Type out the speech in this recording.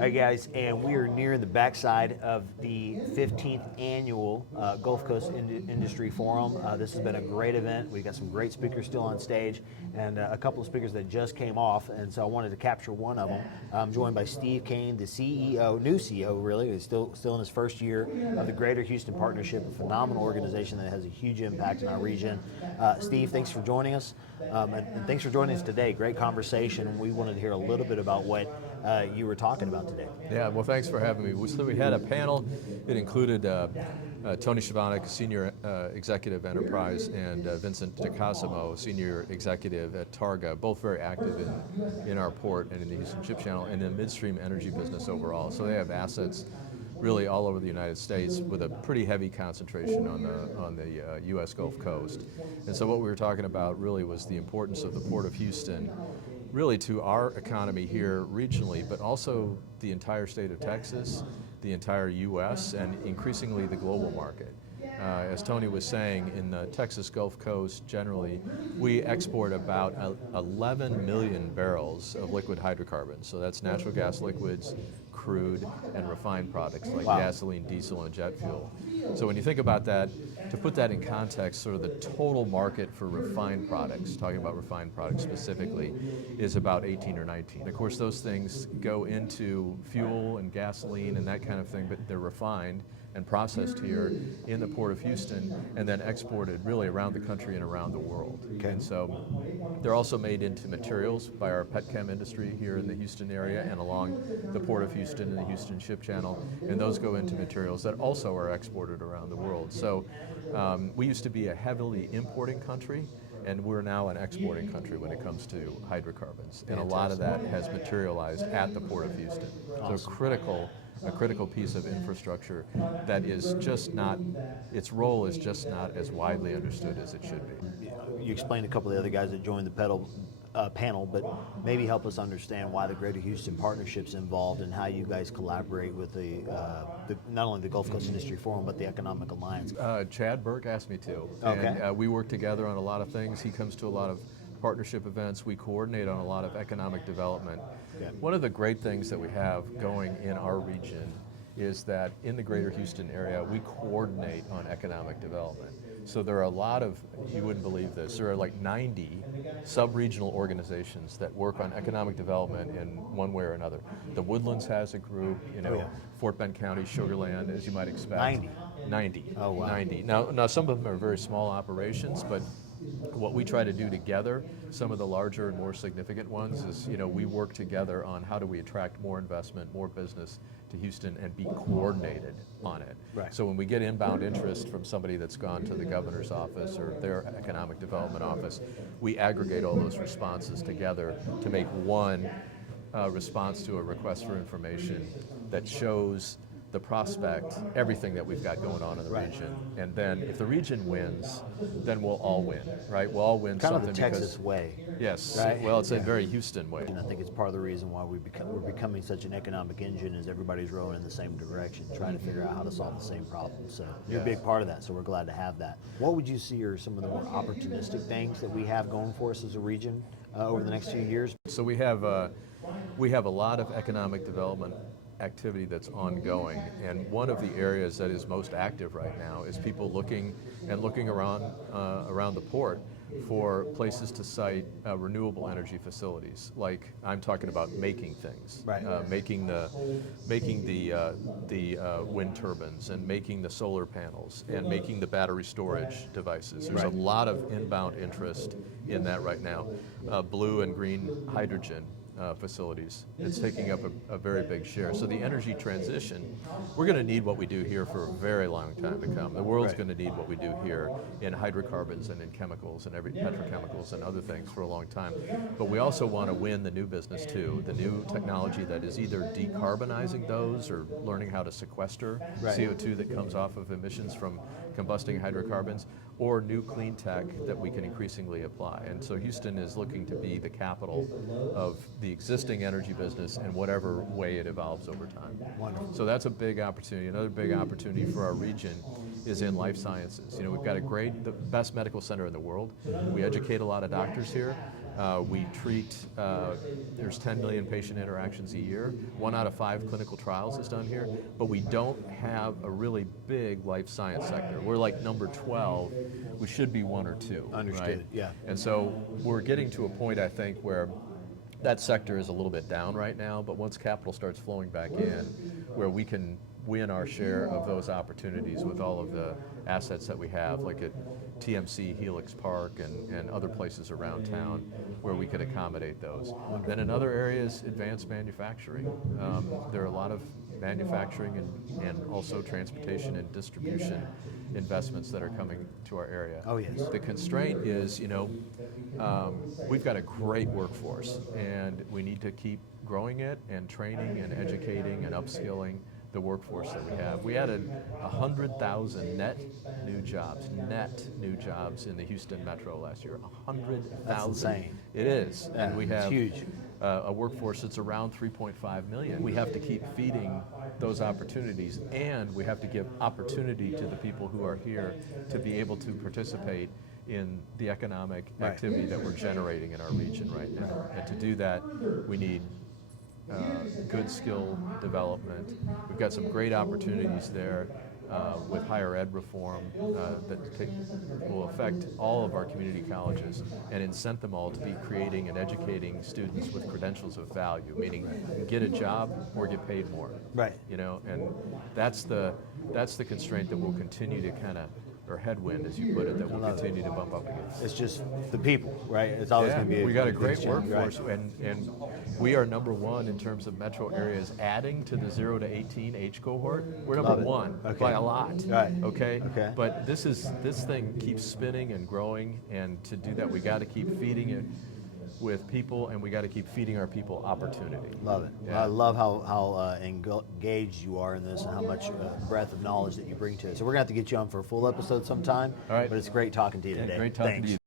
All right, guys, and we are nearing the backside of the 15th annual Gulf Coast Industry Forum. This has been a great event. We've got some great speakers still on stage and a couple of speakers that just came off, and so I wanted to capture one of them. I'm joined by Steve Kean, the CEO, new CEO really, he's still in his first year of the Greater Houston Partnership, a phenomenal organization that has a huge impact in our region. Steve, thanks for joining us, and thanks for joining us today. Great conversation. We wanted to hear a little bit about what you were talking about today. Yeah, well, thanks for having me. So we had a panel. It included Tony Schiavone, Senior Executive Enterprise, and Vincent DeCosimo, Senior Executive at Targa, both very active in our port and in the Houston Ship Channel and in the midstream energy business overall. So they have assets really all over the United States with a pretty heavy concentration on the U.S. Gulf Coast. And so what we were talking about really was the importance of the Port of Houston really to our economy here regionally, but also the entire state of Texas, the entire U.S., and increasingly the global market. As Tony was saying, in the Texas Gulf Coast generally, we export about 11 million barrels of liquid hydrocarbons. So that's natural gas liquids, crude, and refined products like gasoline, diesel, and jet fuel. So when you think about that, to put that in context, sort of the total market for refined products, talking about refined products specifically, is about 18 or 19. Of course, those things go into fuel and gasoline and that kind of thing, but they're refined and processed here in the Port of Houston and then exported really around the country and around the world. Okay. And so they're also made into materials by our petchem industry here in the Houston area and along the Port of Houston and the Houston Ship Channel, and those go into materials that also are exported around the world. So we used to be a heavily importing country, and we're now an exporting country when it comes to hydrocarbons. And a lot of that has materialized at the Port of Houston. Awesome. So a critical piece of infrastructure that is just not, its role is just not as widely understood as it should be. You explained a couple of the other guys that joined the panel, but maybe help us understand why the Greater Houston Partnership's involved and how you guys collaborate with the not only the Gulf Coast Industry Forum, but the Economic Alliance. Chad Burke asked me to. Okay. And we work together on a lot of things. He comes to a lot of partnership events. We coordinate on a lot of economic development. Yeah. One of the great things that we have going in our region is that in the Greater Houston area, we coordinate on economic development. So there are a lot of, you wouldn't believe this, there are like 90 sub-regional organizations that work on economic development in one way or another. The Woodlands has a group, Fort Bend County, Sugar Land, as you might expect. 90. Oh, wow. 90. Now some of them are very small operations, but what we try to do together, some of the larger and more significant ones, is we work together on how do we attract more investment, more business to Houston and be coordinated on it. Right. So when we get inbound interest from somebody that's gone to the governor's office or their economic development office, we aggregate all those responses together to make one response to a request for information that shows the prospect, everything that we've got going on in the region. And then if the region wins, then we'll all win, right? We'll all win Kind something of the Texas way. Yes, right? Well, it's a very Houston way. And I think it's part of the reason why we're becoming such an economic engine is everybody's rowing in the same direction, trying to figure out how to solve the same problem. So you're a big part of that, so we're glad to have that. What would you see are some of the more opportunistic things that we have going for us as a region over the next few years? So we have a lot of economic development activity that's ongoing, and one of the areas that is most active right now is people looking around the port for places to site renewable energy facilities. Like I'm talking about making things, right. making the wind turbines and making the solar panels and making the battery storage devices. There's a lot of inbound interest in that right now. Blue and green hydrogen facilities. It's taking up a very big share. So the energy transition, we're going to need what we do here for a very long time to come. The world's going to need what we do here in hydrocarbons and in chemicals and petrochemicals and other things for a long time. But we also want to win the new business too, the new technology that is either decarbonizing those or learning how to sequester CO2 that comes off of emissions from combusting hydrocarbons, or new clean tech that we can increasingly apply. And so Houston is looking to be the capital of the existing energy business in whatever way it evolves over time. Wonderful. So that's a big opportunity. Another big opportunity for our region is in life sciences. We've got the best medical center in the world. We educate a lot of doctors here, We treat, there's 10 million patient interactions a year. 1 out of 5 clinical trials is done here, but we don't have a really big life science sector. We're like number 12. We should be 1 or 2. Understood, right? yeah. And so we're getting to a point, I think, where that sector is a little bit down right now, but once capital starts flowing back in, where we can win our share of those opportunities with all of the assets that we have, like at TMC, Helix Park, and other places around town where we could accommodate those. Then in other areas, advanced manufacturing. There are a lot of manufacturing and also transportation and distribution investments that are coming to our area. Oh, yes. The constraint is, we've got a great workforce, and we need to keep growing it and training and educating and upskilling the workforce that we have. We added 100,000 net new jobs in the Houston metro last year. 100,000. That's insane. It is. Yeah, And we it's have huge. A workforce that's around 3.5 million. We have to keep feeding those opportunities, and we have to give opportunity to the people who are here to be able to participate in the economic activity that we're generating in our region right now. And to do that, we need good skill development. We've got some great opportunities there with higher ed reform that will affect all of our community colleges and incent them all to be creating and educating students with credentials of value, meaning get a job or get paid more. Right. And that's the constraint that we'll continue to kind of, or headwind, as you put it, that we'll continue to bump up against. It's just the people, right? It's always going to be. We got a great big challenge, workforce, right? and we are number 1 in terms of metro areas adding to the 0 to 18 age cohort. We're number Love it. 1 Okay. by a lot. Right. Okay. Okay. But this thing keeps spinning and growing, and to do that, we got to keep feeding it with people, and we got to keep feeding our people opportunity. Love it. Yeah. I love how engaged you are in this and how much breadth of knowledge that you bring to it. So we're going to have to get you on for a full episode sometime. All right. But it's great talking to you today. Great talking Thanks. to you.